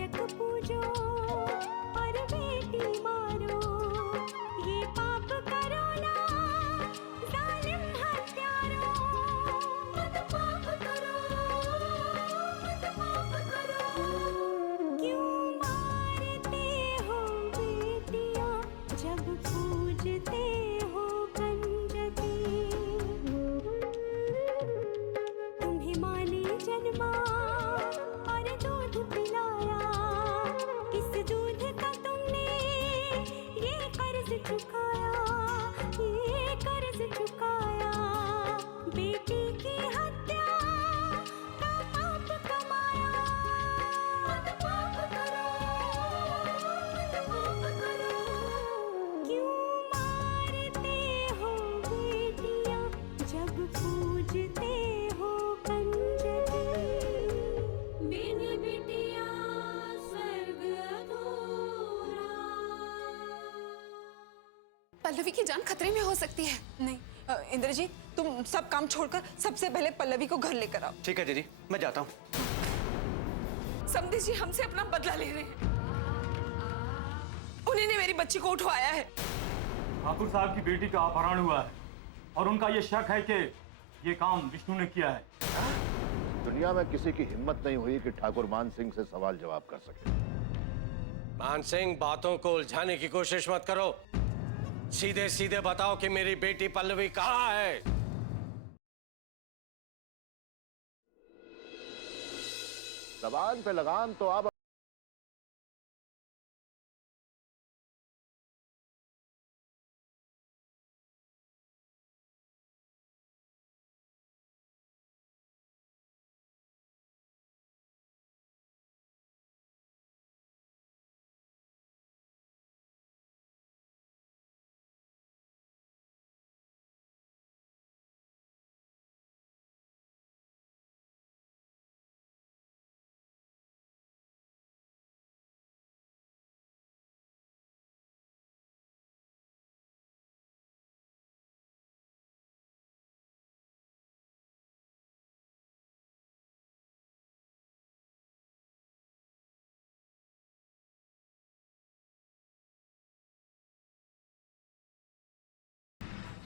कीचक पूजो और बेटी मारो, ये पाप करो ना जालिम हत्यारो। मत पाप करो, मत पाप करो। क्यों मारते हो बेटियां जब पूजते हो कंजकी। तुम्हें माँ ने जन्मा और दूध पिलाया, इस दूध का तुमने ये कर्ज चुकाया, ये कर्ज चुकाया। बेटी की हत्या का पाप कमाया। मत पाप करो, मत पाप करो। क्यों मारते हो बेटियां जब पूजते हो कंजकी। बिन बिटिया स्वर्ग अधूरा। पल्लवी की जान खतरे में हो सकती है। नहीं इंद्र जी, तुम सब काम छोड़कर सबसे पहले पल्लवी को घर लेकर आओ। ठीक है दीदी, मैं जाता हूँ। समधी जी हमसे अपना बदला ले रहे हैं। उन्हीं ने मेरी बच्ची को उठवाया है। ठाकुर साहब की बेटी का अपहरण हुआ है और उनका ये शक है कि ये काम विष्णु ने किया है। दुनिया में किसी की हिम्मत नहीं हुई कि ठाकुर मान सिंह से सवाल जवाब कर सके। मान सिंह, बातों को उलझाने की कोशिश मत करो। सीधे सीधे बताओ कि मेरी बेटी पल्लवी कहाँ है। जबान पे लगाम तो आप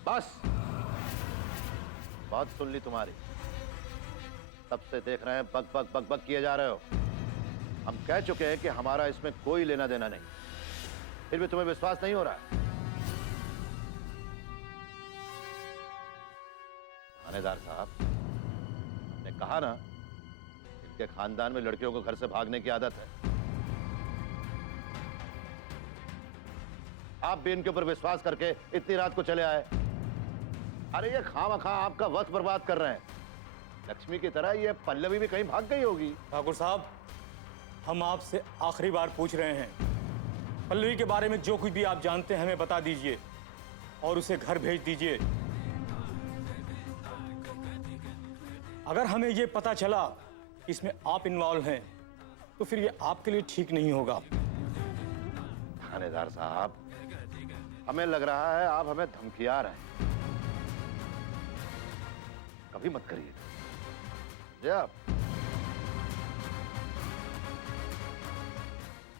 बस बात सुन ली तुम्हारी। तब से देख रहे हैं बक बक बक बक किए जा रहे हो। हम कह चुके हैं कि हमारा इसमें कोई लेना देना नहीं, फिर भी तुम्हें विश्वास नहीं हो रहा है। थानेदार साहब, ने कहा ना, इनके खानदान में लड़कियों को घर से भागने की आदत है। आप भी इनके ऊपर विश्वास करके इतनी रात को चले आए। अरे ये खामखा आपका वक्त बर्बाद कर रहे हैं। लक्ष्मी की तरह ये पल्लवी भी कहीं भाग गई होगी। ठाकुर साहब, हम आपसे आखिरी बार पूछ रहे हैं, पल्लवी के बारे में जो कुछ भी आप जानते हैं हमें बता दीजिए और उसे घर भेज दीजिए। अगर हमें ये पता चला कि इसमें आप इन्वॉल्व हैं तो फिर ये आपके लिए ठीक नहीं होगा। थानेदार साहब, हमें लग रहा है आप हमें धमकिया रहे हैं। कभी मत करिए जी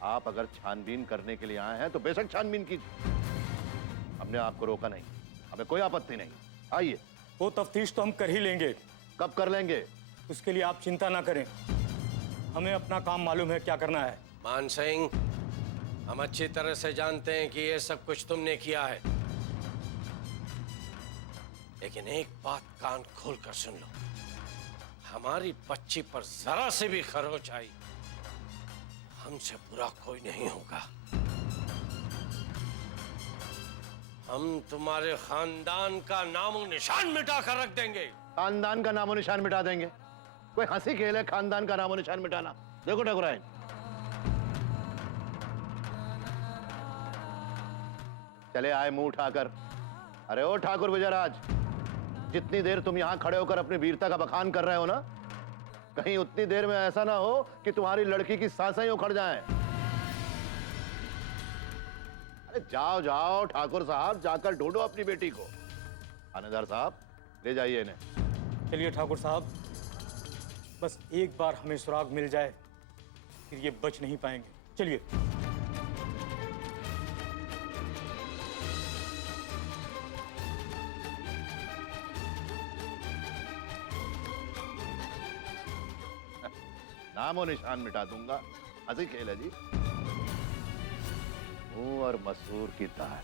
आप अगर छानबीन करने के लिए आए हैं तो बेशक छानबीन कीजिए। हमने आपको रोका नहीं, हमें कोई आपत्ति नहीं। आइए। वो तफ्तीश तो हम कर ही लेंगे। कब कर लेंगे? उसके लिए आप चिंता ना करें, हमें अपना काम मालूम है क्या करना है। मान सिंह, हम अच्छी तरह से जानते हैं कि ये सब कुछ तुमने किया है, लेकिन एक बात कान खोल कर सुन लो। हमारी बच्ची पर जरा से भी खरोच आई, हमसे बुरा कोई नहीं होगा। हम तुम्हारे खानदान का नामो निशान मिटा कर रख देंगे। खानदान का नामो निशान मिटा देंगे? कोई हंसी खेल है खानदान का नामो निशान मिटाना? देखो ठाकुराइन, चले आए मुंह उठाकर। अरे ओ ठाकुर विजयराज, जितनी देर तुम यहां खड़े होकर अपनी वीरता का बखान कर रहे हो ना, कहीं उतनी देर में ऐसा ना हो कि तुम्हारी लड़की की सांसें ही उखड़ जाएं। अरे जाओ जाओ ठाकुर साहब, जाकर ढूंढो अपनी बेटी को। थानेदार साहब, ले जाइए इन्हें। चलिए ठाकुर साहब, बस एक बार हमें सुराग मिल जाए फिर ये बच नहीं पाएंगे। चलिए। नामो निशान मिटा दूंगा। हंसी खेल है जी। मुंह और मसूर की दाल।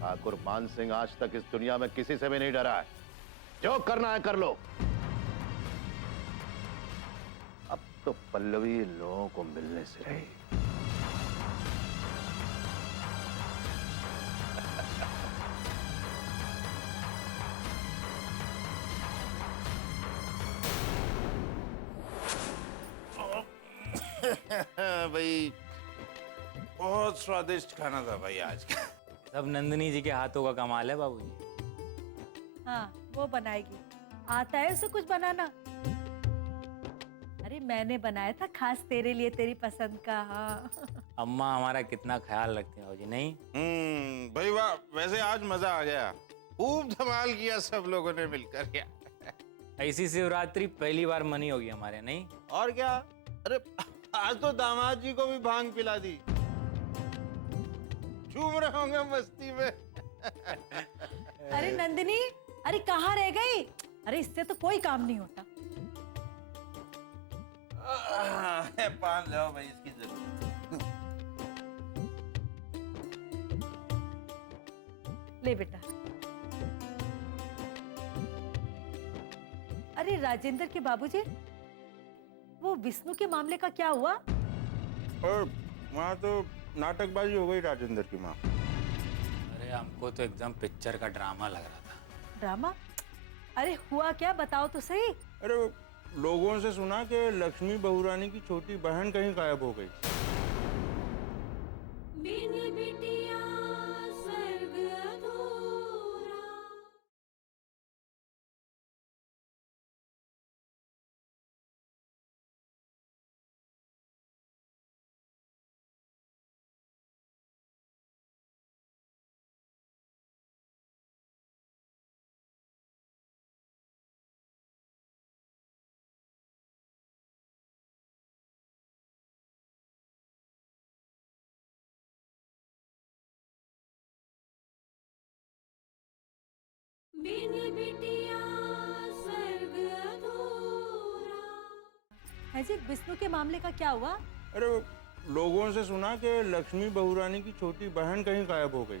ठाकुर मान सिंह आज तक इस दुनिया में किसी से भी नहीं डरा है। जो करना है कर लो। अब तो पल्लवी लोगों को मिलने से रही। भाई बहुत स्वादिष्ट खाना था भाई आज का। सब नंदिनी जी के हाथों का कमाल है बाबूजी। हाँ वो बनाएगी। आता है उसे कुछ बनाना? अरे मैंने बनाया था खास तेरे लिए, तेरी पसंद का। हाँ अम्मा हमारा कितना ख्याल रखती हैं बाबूजी, नहीं? भाई वाह, वैसे आज मजा आ गया। खूब धमाल किया सब लोगों ने मिलकर यार। ऐसी शिवरात्रि पहली बार मनी होगी हमारे, नहीं? और क्या। अरे आज तो दामाद जी को भी भांग पिला दी। झूम रहे होंगे मस्ती में। अरे नंदिनी, अरे कहाँ रह गई? अरे इससे तो कोई काम नहीं होता। पान लो भाई, इसकी जरूरत। ले बेटा। अरे राजेंद्र के बाबूजी, वो विष्णु के मामले का क्या हुआ? और वहाँ तो नाटकबाजी हो गई राजेंद्र की माँ। अरे हमको तो एकदम पिक्चर का ड्रामा लग रहा था। ड्रामा? अरे हुआ क्या, बताओ तो सही। अरे लोगों से सुना कि लक्ष्मी बहुरानी की छोटी बहन कहीं गायब हो गई। बिन बिटिया स्वर्ग अधूरा। बिन बिटिया स्वर्ग अधूरा। है जी, विष्णु के मामले का क्या हुआ? अरे लोगों से सुना कि लक्ष्मी बहुरानी की छोटी बहन कहीं गायब हो गई।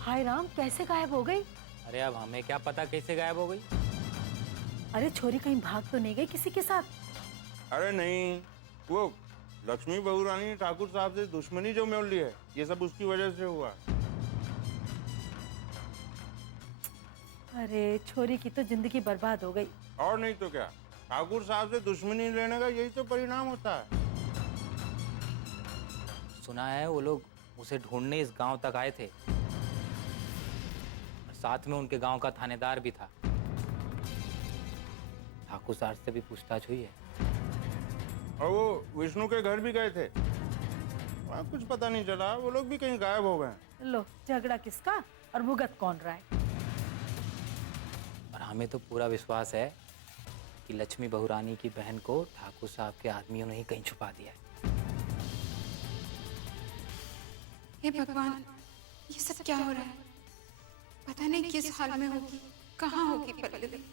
हाय राम, कैसे गायब हो गई? अरे अब हमें क्या पता कैसे गायब हो गई? अरे छोरी कहीं भाग तो नहीं गई किसी के साथ? अरे नहीं, वो लक्ष्मी बहुरानी ने ठाकुर साहब से दुश्मनी जो मोल ली है, ये सब उसकी वजह से हुआ। अरे छोरी की तो जिंदगी बर्बाद हो गई। और नहीं तो क्या, ठाकुर साहब से दुश्मनी लेने का यही तो परिणाम होता है। सुना है वो लोग उसे ढूंढने इस गांव तक आए थे, और साथ में उनके गांव का थानेदार भी था। ठाकुर साहब से भी पूछताछ हुई है। और वो विष्णु के घर भी गए थे, वहाँ कुछ पता नहीं चला, वो लोग भी कहीं गायब हो गए। लो, झगड़ा किसका और भुगत कौन रहा है? और हमें तो पूरा विश्वास है कि लक्ष्मी बहुरानी की बहन को ठाकुर साहब के आदमियों ने ही कहीं छुपा दिया है। हे भगवान, ये सब क्या हो रहा है? पता नहीं किस हाल में होगी, कहाँ होगी पल्लवी।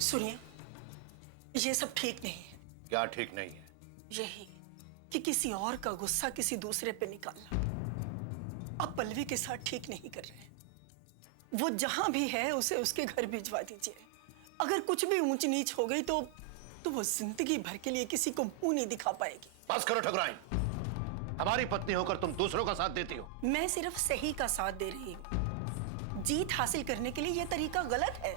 सुनिए, ये सब ठीक नहीं है। क्या ठीक नहीं है? यही कि किसी और का गुस्सा किसी दूसरे पे निकालना आप पल्लवी के साथ ठीक नहीं कर रहे। वो जहां भी है उसे उसके घर भिजवा दीजिए। अगर कुछ भी ऊंच नीच हो गई तो वो जिंदगी भर के लिए किसी को मुंह नहीं दिखा पाएगी। बस करो ठकुराइन, हमारी पत्नी होकर तुम दूसरों का साथ देती हो। मैं सिर्फ सही का साथ दे रही हूँ। जीत हासिल करने के लिए यह तरीका गलत है।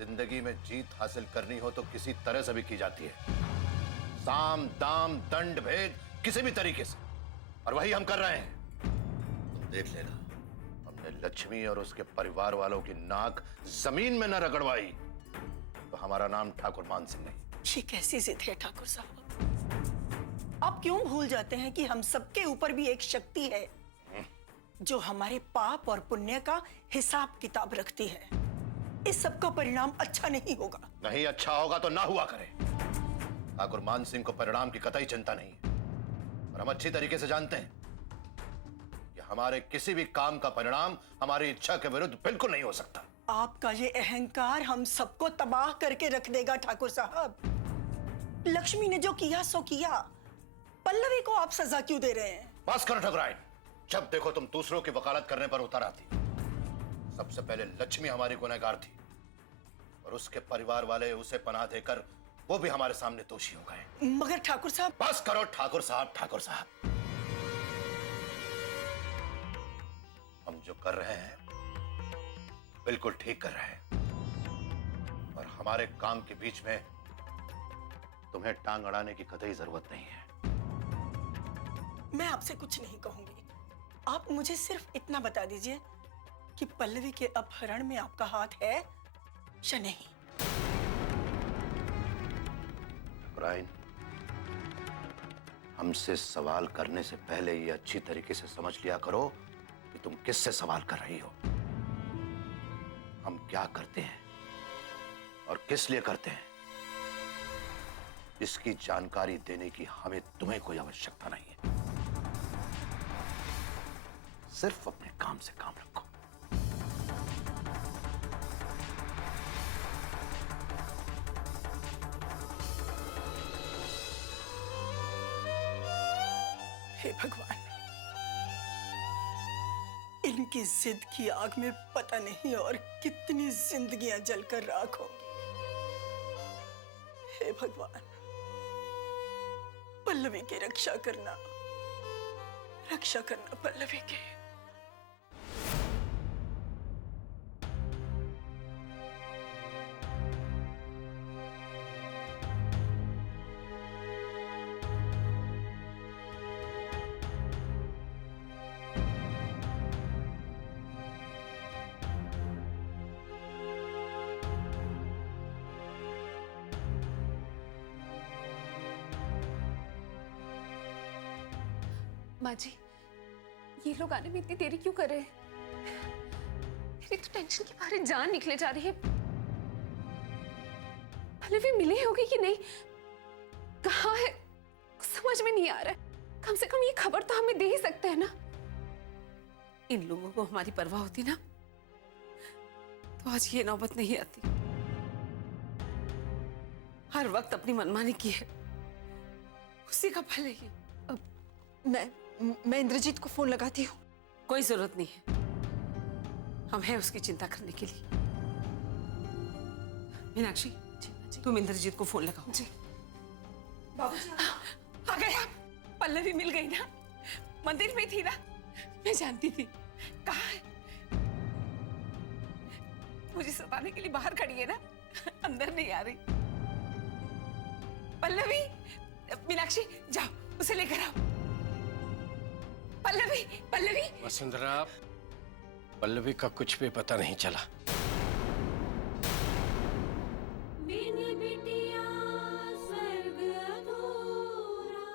जिंदगी में जीत हासिल करनी हो तो किसी तरह से भी की जाती है, साम दाम दंड भेद किसी भी तरीके से, और वही हम कर रहे हैं। तुम देख लेना, हमने लक्ष्मी और उसके परिवार वालों की नाक जमीन में न रगड़वाई तो हमारा नाम ठाकुर मान सिंह नहीं। ये कैसी जिद है ठाकुर साहब? आप क्यों भूल जाते हैं कि हम सबके ऊपर भी एक शक्ति है जो हमारे पाप और पुण्य का हिसाब किताब रखती है। इस सब का परिणाम अच्छा नहीं होगा। नहीं अच्छा होगा तो ना हुआ करे। ठाकुर मान सिंह को परिणाम की कतई चिंता नहीं है, और हम अच्छी तरीके से जानते हैं कि हमारे किसी भी काम का परिणाम हमारी इच्छा के विरुद्ध बिल्कुल नहीं हो सकता। आपका ये अहंकार हम सबको तबाह करके रख देगा ठाकुर साहब। लक्ष्मी ने जो किया सो किया, पल्लवी को आप सजा क्यों दे रहे हैं? बस करो ठकुराइन, जब देखो तुम दूसरों की वकालत करने पर उतर आती। सबसे पहले लक्ष्मी हमारी गुनहगार थी और उसके परिवार वाले उसे पनाह देकर वो भी हमारे सामने दोषी हो गए। मगर ठाकुर साहब। बस करो ठाकुर साहब, ठाकुर साहब। हम जो कर रहे हैं बिल्कुल ठीक कर रहे हैं, और हमारे काम के बीच में तुम्हें टांग अड़ाने की कतई जरूरत नहीं है। मैं आपसे कुछ नहीं कहूंगी, आप मुझे सिर्फ इतना बता दीजिए कि पल्लवी के अपहरण में आपका हाथ है या नहीं? राइन, हमसे सवाल करने से पहले ये अच्छी तरीके से समझ लिया करो कि तुम किससे सवाल कर रही हो। हम क्या करते हैं और किस लिए करते हैं, इसकी जानकारी देने की हमें तुम्हें कोई आवश्यकता नहीं है। सिर्फ अपने काम से काम रखो। हे भगवान, इनकी जिद की आग में पता नहीं और कितनी जिंदगियां जलकर राख होंगी। हे भगवान, पल्लवी की रक्षा करना पल्लवी की। माँ जी, ये लोग आने में इतनी देरी क्यों कर रहे हैं? मेरी तो टेंशन की मारे जान निकले जा रही है। पल्लवी मिली होगी कि नहीं, कहाँ है, समझ में नहीं आ रहा है। कम से कम ये खबर तो हमें दे ही सकते हैं ना। इन लोगों को हमारी परवाह होती ना तो आज ये नौबत नहीं आती। हर वक्त अपनी मनमानी की है, उसी का भले ही। मैं इंद्रजीत को फोन लगाती हूँ। कोई जरूरत नहीं है, हम हैं उसकी चिंता करने के लिए। मीनाक्षी, तुम इंद्रजीत को फोन लगाओ। जी। बाबूजी आ गए आप? पल्लवी मिल गई ना? मंदिर में थी ना? मैं जानती थी। कहाँ है? मुझे सताने के लिए बाहर खड़ी है ना, अंदर नहीं आ रही। पल्लवी, मीनाक्षी जाओ उसे लेकर आओ। पल्लवी, पल्लवी। वसुंधरा, पल्लवी का कुछ भी पता नहीं चला। बिन बिटिया स्वर्ग अधूरा।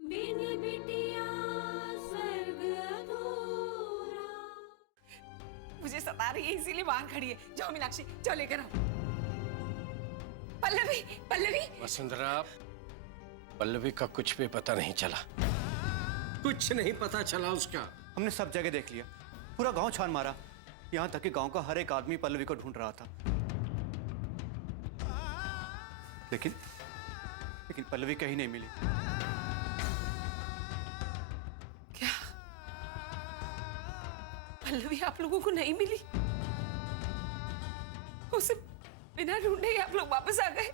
बिन बिटिया स्वर्ग अधूरा। मुझे सता रही है इसीलिए बाहर खड़ी है। जाओ मीनाक्षी, जाओ लेकर आओ। पल्लवी, पल्लवी। वसुंधरा, पल्लवी का कुछ भी पता नहीं चला। कुछ नहीं पता चला उसका। हमने सब जगह देख लिया, पूरा गांव छान मारा, यहाँ तक कि गांव का हर एक आदमी पल्लवी को ढूंढ रहा था। लेकिन लेकिन पल्लवी कहीं नहीं मिली। क्या पल्लवी आप लोगों को नहीं मिली? उसे बिना ढूंढे ही आप लोग वापस आ गए?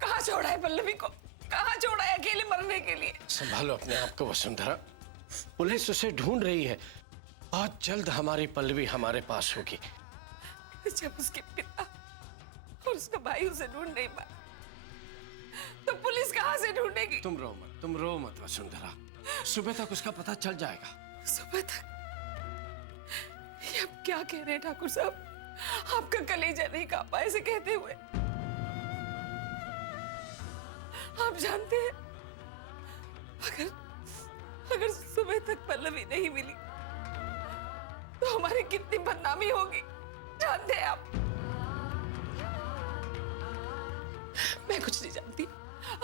कहाँ छोड़ा है पल्लवी को? कहाँ छोड़ा है अकेले मरने के लिए? संभालो अपने आप को वसुंधरा, पुलिस उसे ढूंढ रही है। बहुत जल्द हमारी पल्लवी हमारे पास होगी। जब उसके पिता और उसका भाई उसे ढूंढ नहीं पाए तो पुलिस कहाँ से ढूंढेगी? तुम रो मत वसुंधरा, सुबह तक उसका पता चल जाएगा। सुबह तक? ये अब क्या कह रहे हैं ठाकुर साहब? आपका कलेजा नहीं कांपा ऐसे कहते हुए? आप जानते हैं अगर सुबह तक पल्लवी नहीं मिली तो हमारी कितनी बदनामी होगी, जानते हैं आप? मैं कुछ नहीं जानती।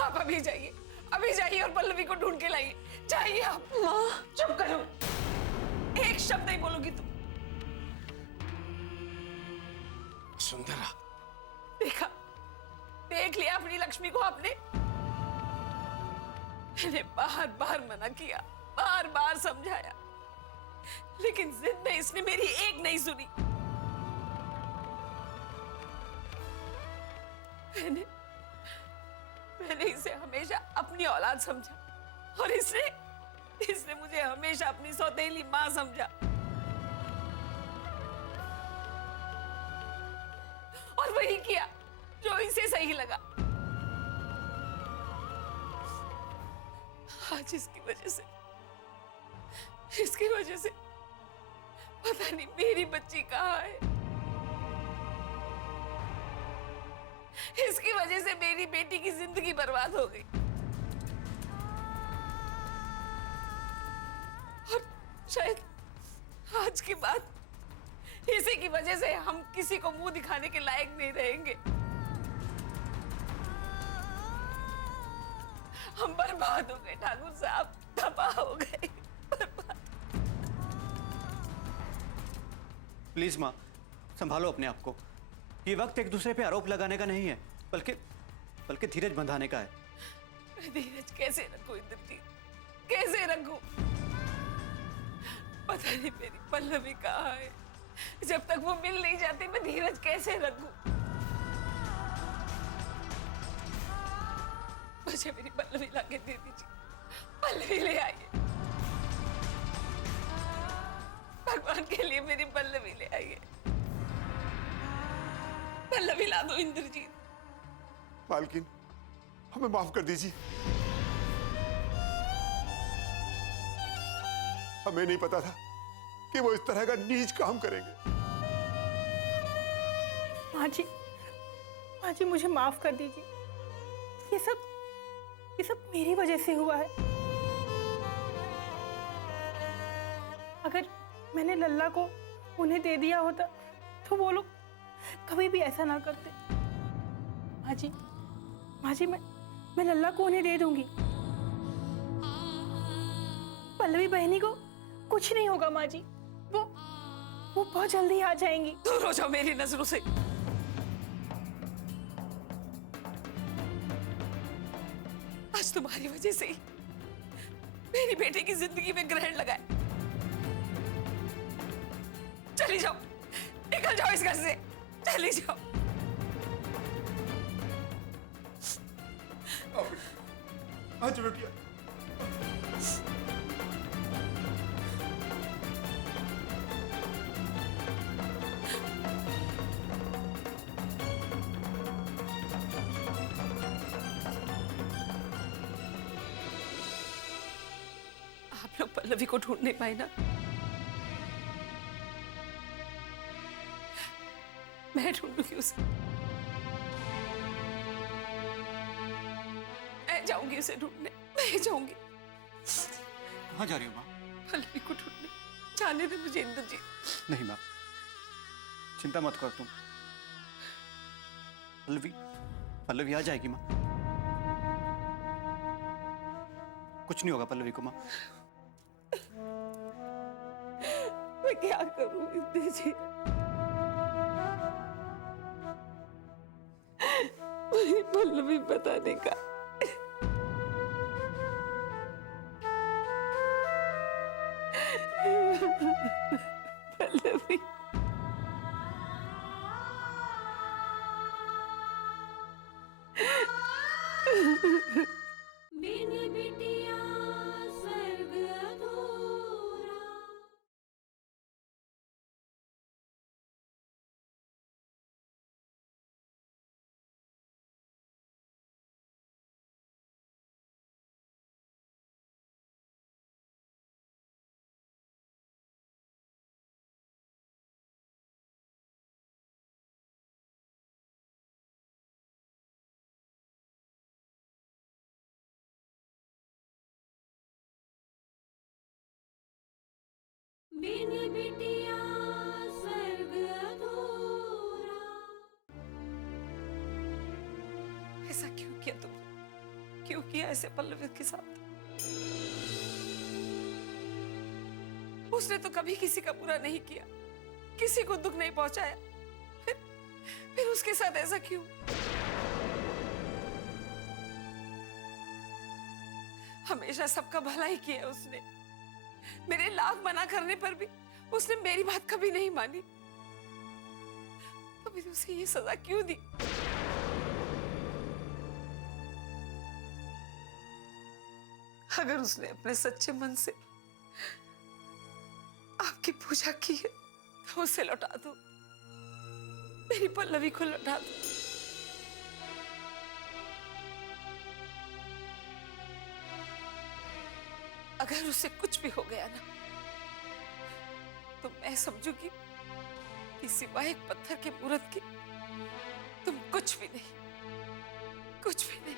आप अभी जाइए और पल्लवी को ढूंढ के लाइए। जाइए आप। माँ चुप करो, एक शब्द नहीं बोलोगी तुम। सुंदरा, देख लिया अपनी लक्ष्मी को आपने? मैंने बार मना किया, बार समझाया, लेकिन जिद में इसने मेरी एक नहीं सुनी। मैंने इसे हमेशा अपनी औलाद समझा और इसने मुझे हमेशा अपनी सौतेली मां समझा। और वही किया जो इसे सही लगा। आज इसकी वजह से पता नहीं मेरी बच्ची कहाँ है। इसकी वजह से मेरी बेटी की जिंदगी बर्बाद हो गई। और शायद आज के बाद इसी की वजह से हम किसी को मुंह दिखाने के लायक नहीं रहेंगे। हम बर्बाद हो गए ठाकुर साहब, तबाह हो गए, बर्बाद। प्लीज माँ, संभालो अपने आप को। ये वक्त एक दूसरे पे आरोप लगाने का नहीं है, बल्कि धीरज बंधाने का है। मैं धीरज कैसे रखूं इंद्रजीत, कैसे रखूं? पता नहीं मेरी पल्लवी कहाँ है। जब तक वो मिल नहीं जाती मैं धीरज कैसे रखूं? मुझे मेरी पल्लवी लाके दे दीजिए, पल्लवी ले आइए। भगवान के लिए मेरी पल्लवी ले आइए। पल्लवी ला दो इंद्रजीत। मालकिन, हमें माफ कर दीजिए। हमें नहीं पता था कि वो इस तरह का नीच काम करेंगे। माँ जी मुझे माफ कर दीजिए। ये सब मेरी वजह से हुआ है। अगर मैंने लल्ला को उन्हें दे दिया होता तो वो लोग कभी भी ऐसा ना करते। माँ जी मैं लल्ला को उन्हें दे दूंगी। पल्लवी बहनी को कुछ नहीं होगा माँ जी, वो बहुत जल्दी आ जाएंगी। दूर हो जाओ मेरी नजरों से। आज तुम्हारी वजह से ही मेरी बेटी की जिंदगी में ग्रहण लगा है। चली जाओ, निकल जाओ इस घर से, चली जाओ। आज बेटिया, आप लोग पल्लवी को ढूंढ नहीं पाए ना? मैं ढूंढूंगी उसे। मैं जाऊंगी उसे ढूंढने, मैं जाऊंगी। कहाँ जा रही हो माँ? पल्लवी को ढूंढने जाने दे मुझे इंद्रजीत। नहीं माँ, चिंता मत कर तुम। पल्लवी आ जाएगी माँ। कुछ नहीं होगा पल्लवी को माँ। मैं क्या करूं इंद्रजीत? मेरी पल्लवी बताने का। पल्लवी बिन बिटिया स्वर्ग अधूरा। बिन बिटिया स्वर्ग अधूरा। ऐसा क्यों किया तुमने? क्यों किया ऐसे पल्लवी के साथ? उसने तो कभी किसी का बुरा नहीं किया, किसी को दुख नहीं पहुंचाया, फिर उसके साथ ऐसा क्यों? हमेशा सबका भला ही किया उसने। मेरे लाख मना करने पर भी उसने मेरी बात कभी नहीं मानी। अभी उसे ये सजा क्यों दी? अगर उसने अपने सच्चे मन से आपकी पूजा की है तो उसे लौटा दो, मेरी पल्लवी को लौटा दो। अगर उसे कुछ भी हो गया ना तो मैं समझूंगी कि सिवाय एक पत्थर के मूर्त के तुम कुछ भी नहीं, कुछ भी नहीं।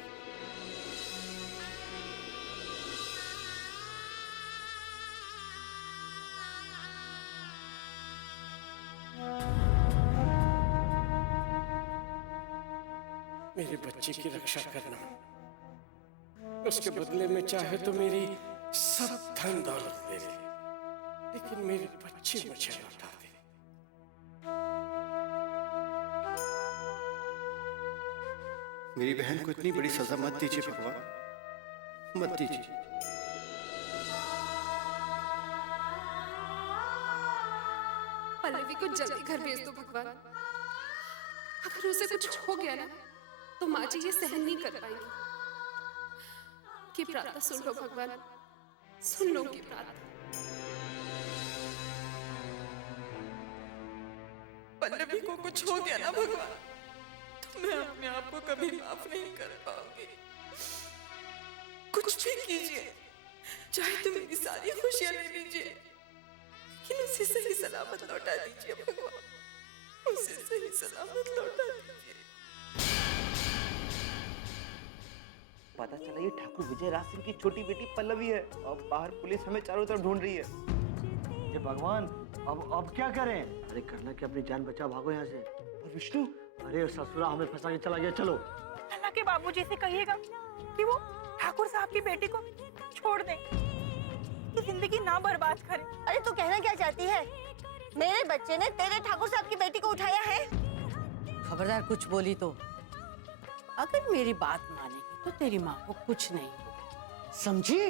मेरे बच्चे की रक्षा करना, उसके बदले में चाहे तो मेरी सब धन दौलत दे दे, लेकिन मेरे बच्चे मुझे लौटा दे। मेरी बहन को इतनी बड़ी सजा मत दीजिए भगवान, मत दीजिए। पल्लवी को जल्दी घर भेज दो भगवान। अगर उसे कुछ हो गया ना तो माँ जी ये सहन नहीं कर पाएंगी। की प्रार्थना सुन लो भगवान, सुन लो की प्रार्थना। पल्लवी को कुछ हो गया ना भगवान तो मैं अपने आप को कभी माफ नहीं कर पाऊंगी। कुछ भी कीजिए, चाहे तुम मेरी सारी खुशियां ले लीजिए, लेकिन उसे सही सलामत लौटा दीजिए भगवान, उसे सही सलामत लौटा दीजिए। पता चला ये ठाकुर विजय राज सिंह की छोटी बेटी पल्लवी है और बाहर पुलिस हमें चारों तरफ ढूंढ रही है। ये भगवान, अब क्या करें? अरे करना कि अपनी जान बचा, भागो यहाँ से। और विष्णु, अरे ससुरा हमें फंसा के चला गया। चलो अल्लाह के बाबूजी से कहिएगा कि वो ठाकुर साहब की बेटी को छोड़ दें, कि जिंदगी ना बर्बाद करें। अरे तू कहना क्या चाहती है? मेरे बच्चे ने तेरे ठाकुर साहब की बेटी को उठाया है? खबरदार कुछ बोली तो, अगर मेरी बात मानेगी तो तेरी माँ को कुछ नहीं होगा, समझी?